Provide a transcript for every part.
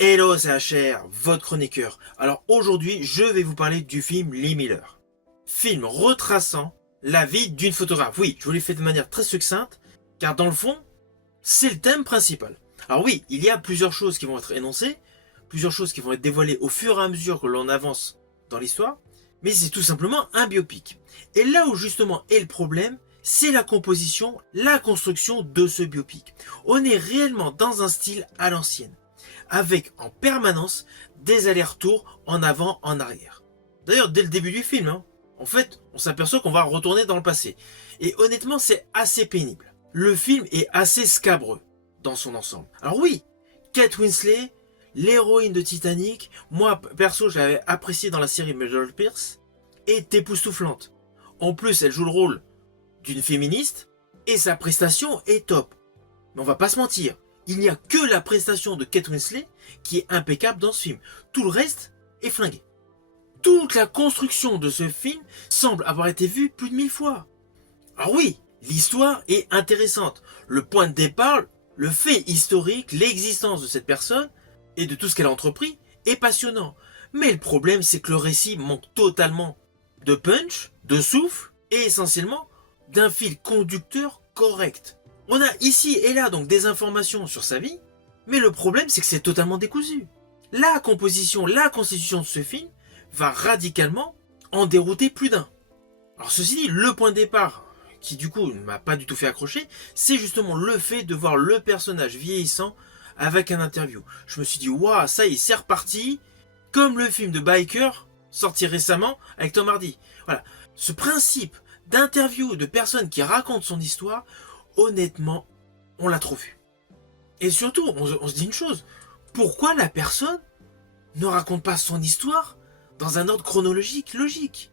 Hello, c'est HR, votre chroniqueur. Alors aujourd'hui, je vais vous parler du film Lee Miller. Film retraçant la vie d'une photographe. Oui, je vous l'ai fait de manière très succincte, car dans le fond, c'est le thème principal. Alors oui, il y a plusieurs choses qui vont être énoncées, plusieurs choses qui vont être dévoilées au fur et à mesure que l'on avance dans l'histoire, mais c'est tout simplement un biopic. Et là où justement est le problème, c'est la composition, la construction de ce biopic. On est réellement dans un style à l'ancienne, avec en permanence des allers-retours en avant, en arrière. D'ailleurs, dès le début du film, en fait, on s'aperçoit qu'on va retourner dans le passé. Et honnêtement, c'est assez pénible. Le film est assez scabreux dans son ensemble. Alors oui, Kate Winslet, l'héroïne de Titanic, moi perso je l'avais appréciée dans la série Major Pierce, est époustouflante. En plus, elle joue le rôle d'une féministe et sa prestation est top. Mais on va pas se mentir, il n'y a que la prestation de Kate Winslet qui est impeccable dans ce film. Tout le reste est flingué. Toute la construction de ce film semble avoir été vue plus de 1000 fois. Alors oui, l'histoire est intéressante. Le point de départ, le fait historique, l'existence de cette personne et de tout ce qu'elle a entrepris est passionnant. Mais le problème, c'est que le récit manque totalement de punch, de souffle et essentiellement d'un fil conducteur correct. On a ici et là donc des informations sur sa vie, mais le problème c'est que c'est totalement décousu. La composition, la constitution de ce film va radicalement en dérouter plus d'un. Alors ceci dit, le point de départ, qui du coup ne m'a pas du tout fait accrocher, c'est justement le fait de voir le personnage vieillissant avec un interview. Je me suis dit, waouh, ça y est, c'est reparti, comme le film de Biker sorti récemment avec Tom Hardy. Voilà, ce principe d'interview de personnes qui racontent son histoire, honnêtement, on l'a trop vu. Et surtout, on se dit une chose, pourquoi la personne ne raconte pas son histoire dans un ordre chronologique logique?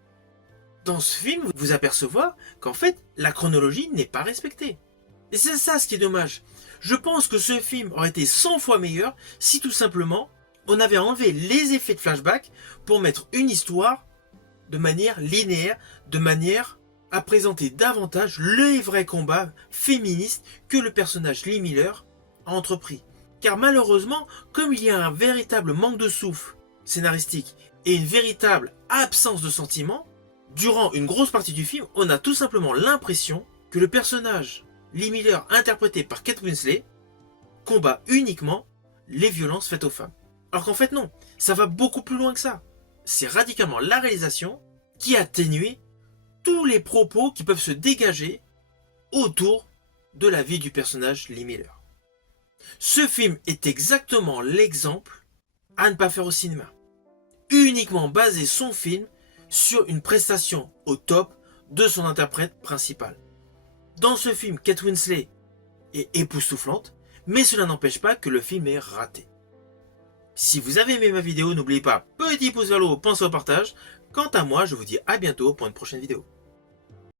Dans ce film, vous apercevoir qu'en fait, la chronologie n'est pas respectée. Et c'est ça ce qui est dommage. Je pense que ce film aurait été 100 fois meilleur si tout simplement on avait enlevé les effets de flashback pour mettre une histoire de manière linéaire, de manière à présenter davantage les vrais combats féministes que le personnage Lee Miller a entrepris. Car malheureusement, comme il y a un véritable manque de souffle scénaristique et une véritable absence de sentiments, durant une grosse partie du film, on a tout simplement l'impression que le personnage Lee Miller, interprété par Kate Winslet, combat uniquement les violences faites aux femmes. Alors qu'en fait non, ça va beaucoup plus loin que ça. C'est radicalement la réalisation qui a atténué tous les propos qui peuvent se dégager autour de la vie du personnage Lee Miller. Ce film est exactement l'exemple à ne pas faire au cinéma. Uniquement baser son film sur une prestation au top de son interprète principal. Dans ce film, Kate Winslet est époustouflante, mais cela n'empêche pas que le film est raté. Si vous avez aimé ma vidéo, n'oubliez pas, petit pouce vers le haut, pensez au partage. Quant à moi, je vous dis à bientôt pour une prochaine vidéo.